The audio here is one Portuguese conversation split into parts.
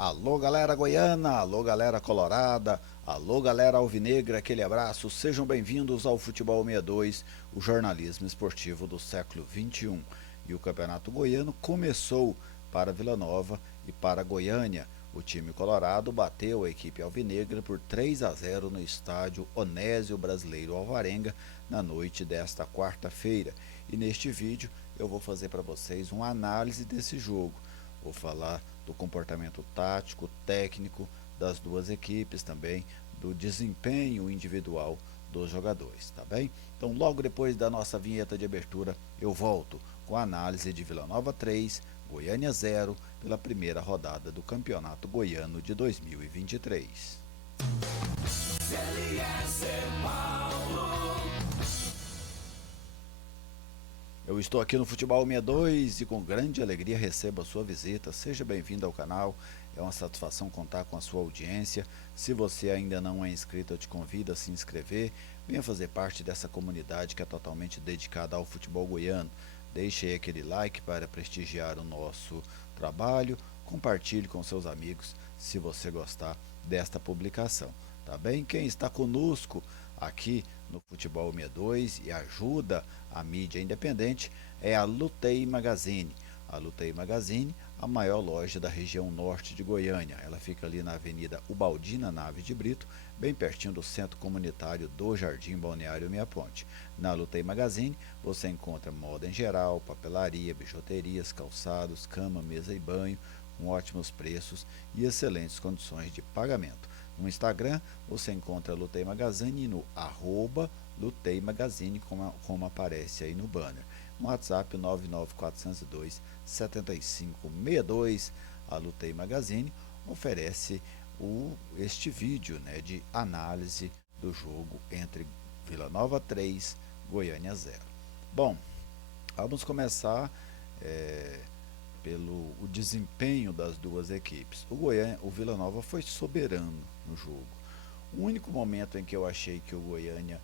Alô galera goiana, alô galera colorada, alô galera alvinegra, aquele abraço, sejam bem-vindos ao Futebol 62, o jornalismo esportivo do século XXI. E o Campeonato Goiano começou para Vila Nova e para Goiânia. O time colorado bateu a equipe alvinegra por 3-0 no estádio Onésio Brasileiro Alvarenga na noite desta quarta-feira. E neste vídeo eu vou fazer para vocês uma análise desse jogo. Vou falar do comportamento tático, técnico das duas equipes também, do desempenho individual dos jogadores, tá bem? Então, logo depois da nossa vinheta de abertura, eu volto com a análise de Vila Nova 3, Goiânia 0, pela primeira rodada do Campeonato Goiano de 2023. Eu estou aqui no Futebol 62 e com grande alegria recebo a sua visita. Seja bem-vindo ao canal, é uma satisfação contar com a sua audiência. Se você ainda não é inscrito, eu te convido a se inscrever. Venha fazer parte dessa comunidade que é totalmente dedicada ao futebol goiano. Deixe aí aquele like para prestigiar o nosso trabalho. Compartilhe com seus amigos se você gostar desta publicação. Tá bem? Quem está conosco aqui no Futebol 62 e ajuda a mídia independente é a Lutei Magazine. A Lutei Magazine, a maior loja da região norte de Goiânia. Ela fica ali na Avenida Ubaldina Naves de Brito, bem pertinho do Centro Comunitário do Jardim Balneário Minha Ponte. Na Lutei Magazine você encontra moda em geral, papelaria, bijuterias, calçados, cama, mesa e banho, com ótimos preços e excelentes condições de pagamento. No Instagram você encontra a Lutei Magazine no @Lutei Magazine, como aparece aí no banner. No WhatsApp 99402 7562. A Lutei Magazine oferece este vídeo, né, de análise do jogo entre Vila Nova 3, Goiânia 0. Bom, vamos começar pelo desempenho das duas equipes. O Vila Nova foi soberano no jogo. O único momento em que eu achei que o Goiânia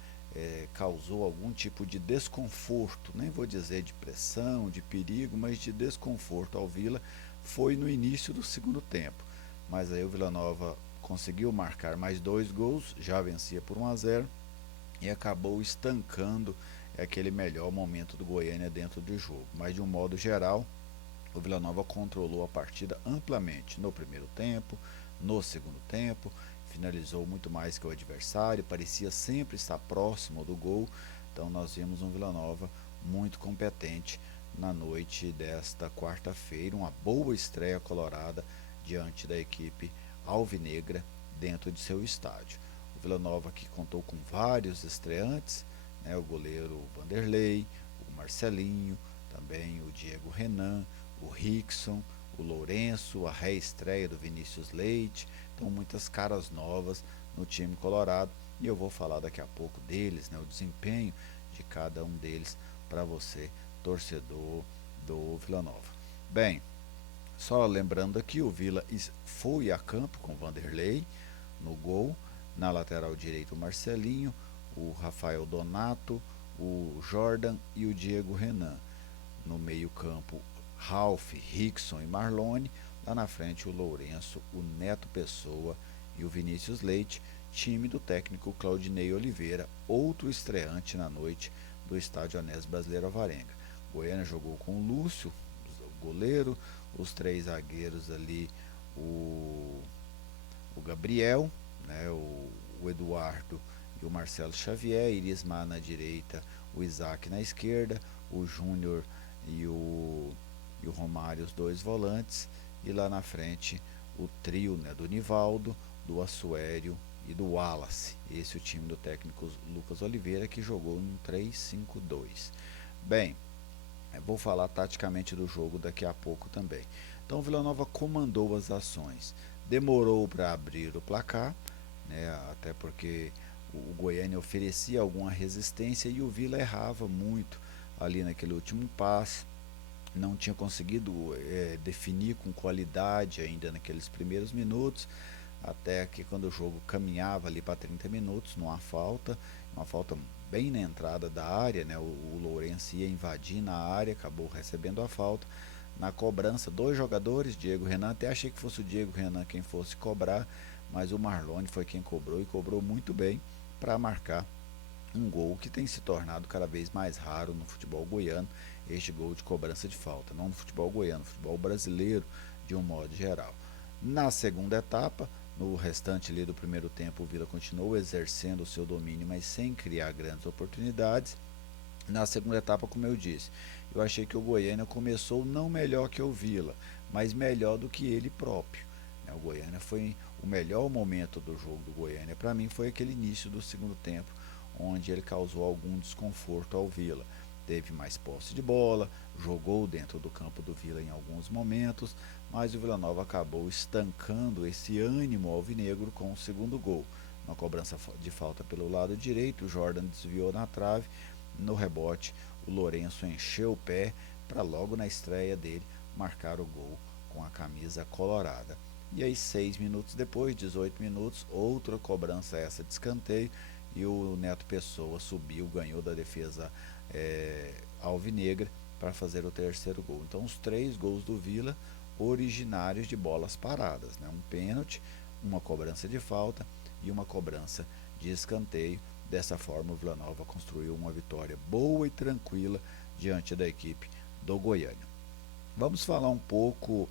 causou algum tipo de desconforto, nem vou dizer de pressão, de perigo, mas de desconforto ao Vila, foi no início do segundo tempo. Mas aí o Vila Nova conseguiu marcar mais 2 gols, já vencia por 1-0 e acabou estancando aquele melhor momento do Goiânia dentro do jogo. Mas de um modo geral, o Vila Nova controlou a partida amplamente no primeiro tempo, no segundo tempo, finalizou muito mais que o adversário, parecia sempre estar próximo do gol. Então nós vimos um Vila Nova muito competente na noite desta quarta-feira, uma boa estreia colorada diante da equipe alvinegra dentro de seu estádio. O Vila Nova que contou com vários estreantes, né, o goleiro Vanderlei, o Marcelinho, também o Diego Renan, o Rickson, o Lourenço, a reestreia do Vinícius Leite. Então muitas caras novas no time colorado e eu vou falar daqui a pouco deles, né, o desempenho de cada um deles para você, torcedor do Vila Nova. Bem, só lembrando aqui, o Vila foi a campo com Vanderlei no gol, na lateral direita o Marcelinho, o Rafael Donato, o Jordan e o Diego Renan. No meio campo, Ralf, Rickson e Marlone. Lá na frente o Lourenço, o Neto Pessoa e o Vinícius Leite, time do técnico Claudinei Oliveira, outro estreante na noite do estádio Onésio Brasileiro Alvarenga. Goiânia jogou com o Lúcio, o goleiro, os 3 zagueiros ali, o Gabriel, né, o Eduardo e o Marcelo Xavier, Irismar na direita, o Isaac na esquerda, o Júnior e o Romário, os 2 volantes, e lá na frente o trio, né, do Nivaldo, do Assuério e do Wallace. Esse é o time do técnico Lucas Oliveira, que jogou em 3-5-2. Bem, vou falar taticamente do jogo daqui a pouco também. Então o Vila Nova comandou as ações, demorou para abrir o placar, né, até porque o Goiânia oferecia alguma resistência e o Vila errava muito ali naquele último passe, não tinha conseguido definir com qualidade ainda naqueles primeiros minutos, até que quando o jogo caminhava ali para 30 minutos, numa falta, uma falta bem na entrada da área, né, o Lourenço ia invadir na área, acabou recebendo a falta, na cobrança, dois jogadores, Diego Renan, até achei que fosse o Diego Renan quem fosse cobrar, mas o Marlone foi quem cobrou e cobrou muito bem para marcar um gol que tem se tornado cada vez mais raro no futebol goiano, este gol de cobrança de falta, não no futebol goiano, no futebol brasileiro de um modo geral. Na segunda etapa, no restante ali do primeiro tempo, o Vila continuou exercendo o seu domínio, mas sem criar grandes oportunidades. Na segunda etapa, como eu disse, eu achei que o Goiânia começou não melhor que o Vila, mas melhor do que ele próprio. O Goiânia foi o melhor momento do jogo do Goiânia. Para mim foi aquele início do segundo tempo, onde ele causou algum desconforto ao Vila. Teve mais posse de bola, jogou dentro do campo do Vila em alguns momentos, mas o Vila Nova acabou estancando esse ânimo alvinegro com o segundo gol. Uma cobrança de falta pelo lado direito, o Jordan desviou na trave, no rebote o Lourenço encheu o pé para logo na estreia dele marcar o gol com a camisa colorada. E aí 6 minutos depois, 18 minutos, outra cobrança essa de escanteio, e o Neto Pessoa subiu, ganhou da defesa alvinegra para fazer o terceiro gol. Então os 3 gols do Vila originários de bolas paradas, né? Um pênalti, uma cobrança de falta e uma cobrança de escanteio. Dessa forma o Vila Nova construiu uma vitória boa e tranquila diante da equipe do Goiânia. Vamos falar um pouco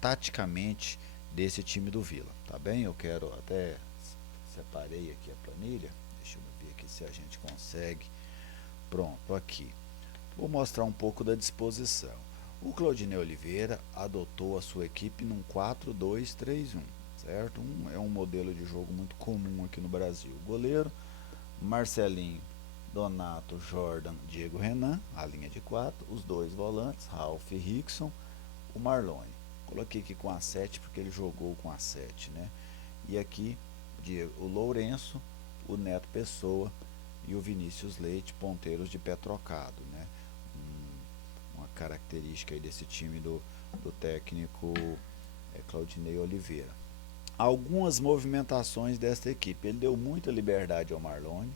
taticamente desse time do Vila, tá bem? Eu quero até separei aqui a planilha, deixa eu ver aqui se a gente consegue. Pronto, aqui. Vou mostrar um pouco da disposição. O Claudinei Oliveira adotou a sua equipe num 4-2-3-1, certo? É um modelo de jogo muito comum aqui no Brasil. O goleiro, Marcelinho, Donato, Jordan, Diego Renan, a linha de 4, os 2 volantes, Ralf e Rickson, o Marlone. Coloquei aqui com a 7 porque ele jogou com a 7, né? E aqui o Lourenço, o Neto Pessoa e o Vinícius Leite, ponteiros de pé trocado, né? Uma característica aí desse time do técnico Claudinei Oliveira. Algumas movimentações desta equipe, ele deu muita liberdade ao Marlone,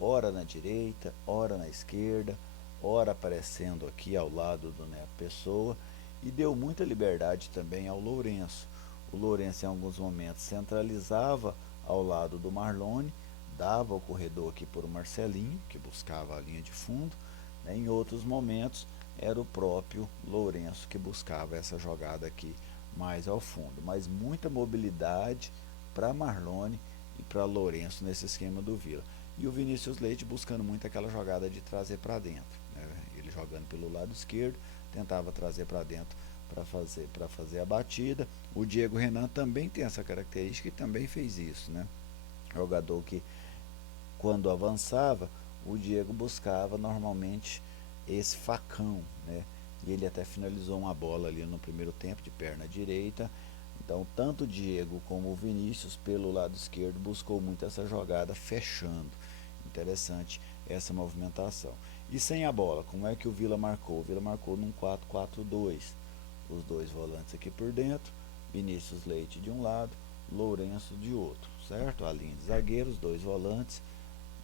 ora na direita, ora na esquerda, ora aparecendo aqui ao lado do Neto Pessoa, e deu muita liberdade também ao Lourenço. O Lourenço em alguns momentos centralizava ao lado do Marlone, dava o corredor aqui para o Marcelinho, que buscava a linha de fundo, né? Em outros momentos era o próprio Lourenço que buscava essa jogada aqui mais ao fundo, mas muita mobilidade para Marlone e para Lourenço nesse esquema do Vila. E o Vinícius Leite buscando muito aquela jogada de trazer para dentro, né? Ele jogando pelo lado esquerdo, tentava trazer para dentro para fazer a batida. O Diego Renan também tem essa característica e também fez isso, né? Jogador que quando avançava, o Diego buscava normalmente esse facão, né? E ele até finalizou uma bola ali no primeiro tempo de perna direita. Então tanto o Diego como o Vinícius pelo lado esquerdo buscou muito essa jogada fechando. Interessante essa movimentação. E sem a bola, como é que o Vila marcou? O Vila marcou num 4-4-2. Os 2 volantes aqui por dentro, Vinícius Leite de um lado, Lourenço de outro, certo? A linha de zagueiros, 2 volantes,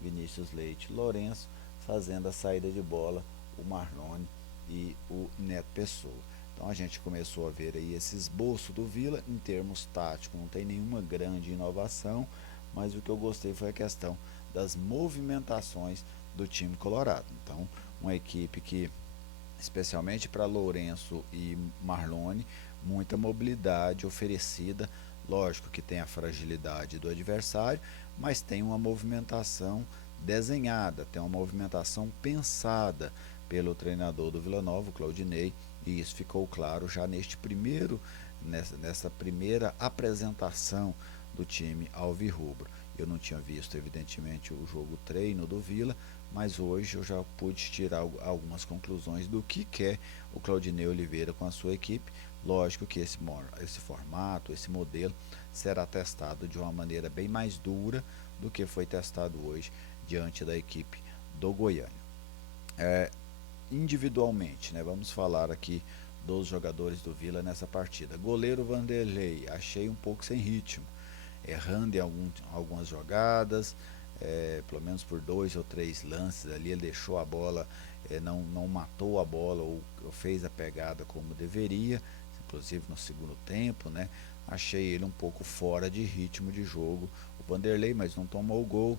Vinícius Leite e Lourenço, fazendo a saída de bola, o Marlone e o Neto Pessoa. Então a gente começou a ver aí esse esboço do Vila em termos táticos, não tem nenhuma grande inovação, mas o que eu gostei foi a questão das movimentações do time colorado. Então, uma equipe que, especialmente para Lourenço e Marlone, muita mobilidade oferecida. Lógico que tem a fragilidade do adversário, mas tem uma movimentação desenhada, tem uma movimentação pensada pelo treinador do Vila Nova, o Claudinei, e isso ficou claro já nessa primeira apresentação do time alvirrubro. Eu não tinha visto, evidentemente, o jogo treino do Vila, mas hoje eu já pude tirar algumas conclusões do que quer o Claudinei Oliveira com a sua equipe. Lógico que esse formato, esse modelo será testado de uma maneira bem mais dura do que foi testado hoje diante da equipe do Goiânia. Individualmente, né, vamos falar aqui dos jogadores do Vila nessa partida. Goleiro Vanderlei, achei um pouco sem ritmo, errando em algumas jogadas, pelo menos por 2 ou 3 lances ali, ele deixou a bola, não matou a bola ou fez a pegada como deveria, inclusive no segundo tempo, né? Achei ele um pouco fora de ritmo de jogo, o Vanderlei, mas não tomou o gol,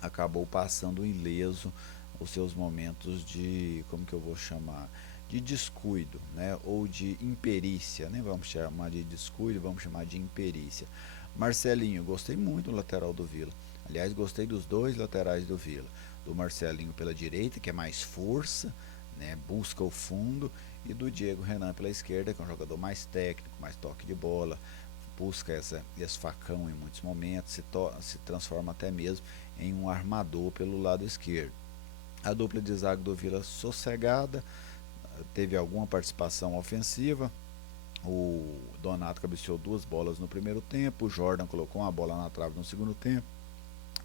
acabou passando ileso os seus momentos de, como que eu vou chamar, de descuido, né, ou de imperícia, nem vamos chamar de descuido, vamos chamar de imperícia. Marcelinho, gostei muito do lateral do Vila. Aliás, gostei dos 2 laterais do Vila. Do Marcelinho pela direita, que é mais força, né, busca o fundo, e do Diego Renan pela esquerda, que é um jogador mais técnico, mais toque de bola, busca esse facão em muitos momentos, se transforma até mesmo em um armador pelo lado esquerdo. A dupla de zaga do Vila sossegada, teve alguma participação ofensiva. O Donato cabeceou 2 bolas no primeiro tempo, o Jordan colocou uma bola na trave no segundo tempo.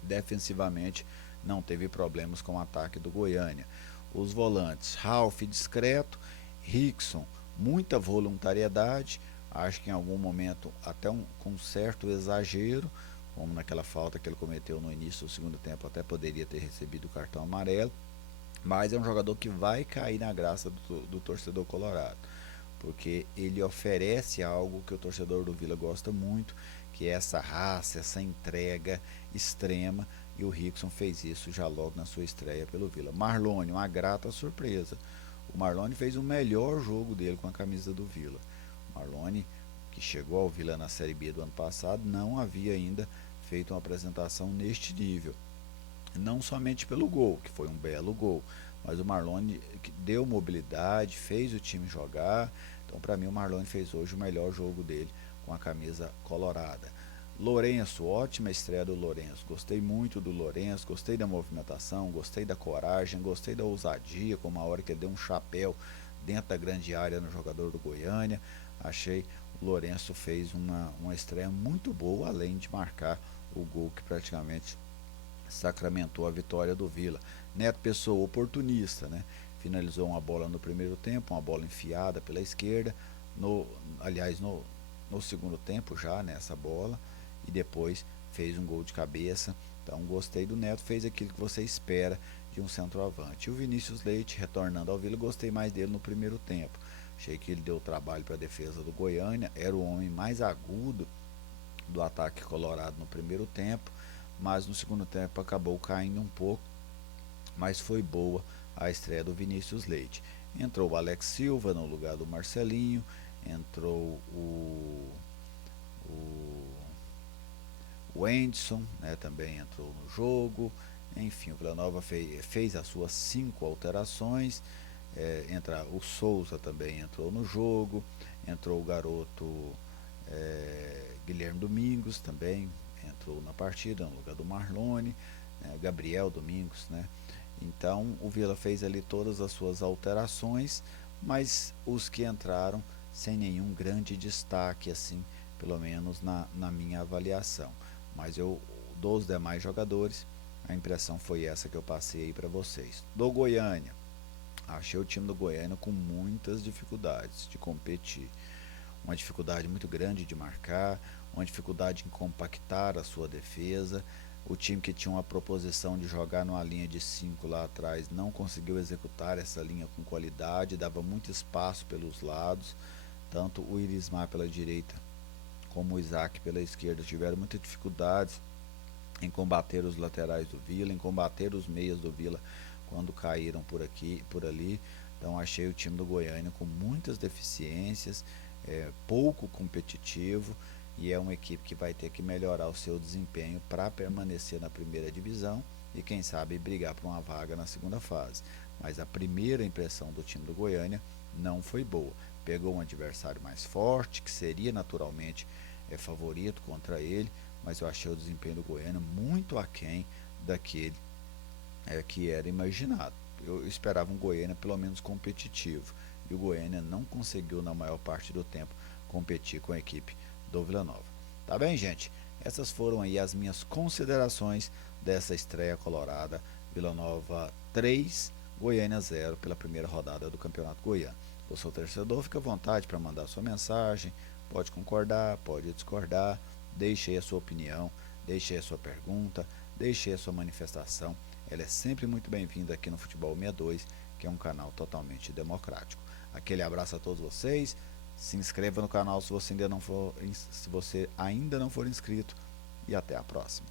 Defensivamente não teve problemas com o ataque do Goiânia. Os volantes, Ralf discreto, Rickson muita voluntariedade, acho que em algum momento até com certo exagero, como naquela falta que ele cometeu no início do segundo tempo, até poderia ter recebido o cartão amarelo, mas é um jogador que vai cair na graça do torcedor colorado, porque ele oferece algo que o torcedor do Vila gosta muito, que é essa raça, essa entrega extrema, e o Rickson fez isso já logo na sua estreia pelo Vila. Marlone, uma grata surpresa. O Marlone fez o melhor jogo dele com a camisa do Vila. O Marlone, que chegou ao Vila na Série B do ano passado, não havia ainda feito uma apresentação neste nível. Não somente pelo gol, que foi um belo gol, mas o Marlone deu mobilidade, fez o time jogar. Então, para mim, o Marlone fez hoje o melhor jogo dele com a camisa colorada. Lourenço, ótima estreia do Lourenço. Gostei muito do Lourenço, gostei da movimentação, gostei da coragem, gostei da ousadia, como a hora que ele deu um chapéu dentro da grande área no jogador do Goiânia. Achei o Lourenço fez uma estreia muito boa, além de marcar o gol que praticamente sacramentou a vitória do Vila. Neto Pessoa, oportunista, né? Finalizou uma bola no primeiro tempo, uma bola enfiada pela esquerda, aliás, no segundo tempo já nessa bola, e depois fez um gol de cabeça. Então gostei do Neto, fez aquilo que você espera de um centroavante. E o Vinícius Leite, retornando ao Vila, gostei mais dele no primeiro tempo. Achei que ele deu trabalho para a defesa do Goiânia, era o homem mais agudo do ataque colorado no primeiro tempo, mas no segundo tempo acabou caindo um pouco, mas foi boa a estreia do Vinícius Leite. Entrou o Alex Silva no lugar do Marcelinho, entrou o, o Anderson, né, também entrou no jogo. Enfim, o Vila Nova fez as suas 5 alterações. O Souza também entrou no jogo, entrou o garoto Guilherme Domingos também entrou na partida no lugar do Marlone, né, Gabriel Domingos, né? Então o Vila fez ali todas as suas alterações, mas os que entraram sem nenhum grande destaque, assim, pelo menos na minha avaliação. Mas eu, dos demais jogadores, a impressão foi essa que eu passei aí para vocês. Do Goiânia, achei o time do Goiânia com muitas dificuldades de competir. Uma dificuldade muito grande de marcar, uma dificuldade em compactar a sua defesa. O time que tinha uma proposição de jogar numa linha de 5 lá atrás não conseguiu executar essa linha com qualidade, dava muito espaço pelos lados. Tanto o Irismar pela direita como o Isaac pela esquerda tiveram muita dificuldade em combater os laterais do Vila, em combater os meias do Vila quando caíram por aqui, por ali. Então achei o time do Goiânia com muitas deficiências, pouco competitivo, e é uma equipe que vai ter que melhorar o seu desempenho para permanecer na primeira divisão e quem sabe brigar por uma vaga na segunda fase. Mas a primeira impressão do time do Goiânia não foi boa. Pegou um adversário mais forte, que seria naturalmente favorito contra ele, mas eu achei o desempenho do Goiânia muito aquém daquele que era imaginado. Eu esperava um Goiânia pelo menos competitivo, e o Goiânia não conseguiu na maior parte do tempo competir com a equipe do Vila Nova. Tá bem, gente? Essas foram aí as minhas considerações dessa estreia colorada. Vila Nova 3, Goiânia 0 pela primeira rodada do Campeonato Goiano. Eu sou torcedor, fica à vontade para mandar sua mensagem, pode concordar, pode discordar, deixe aí a sua opinião, deixe aí a sua pergunta, deixe a sua manifestação, ela é sempre muito bem-vinda aqui no Futebol 62, que é um canal totalmente democrático. Aquele abraço a todos vocês, se inscreva no canal se você ainda não for inscrito, e até a próxima.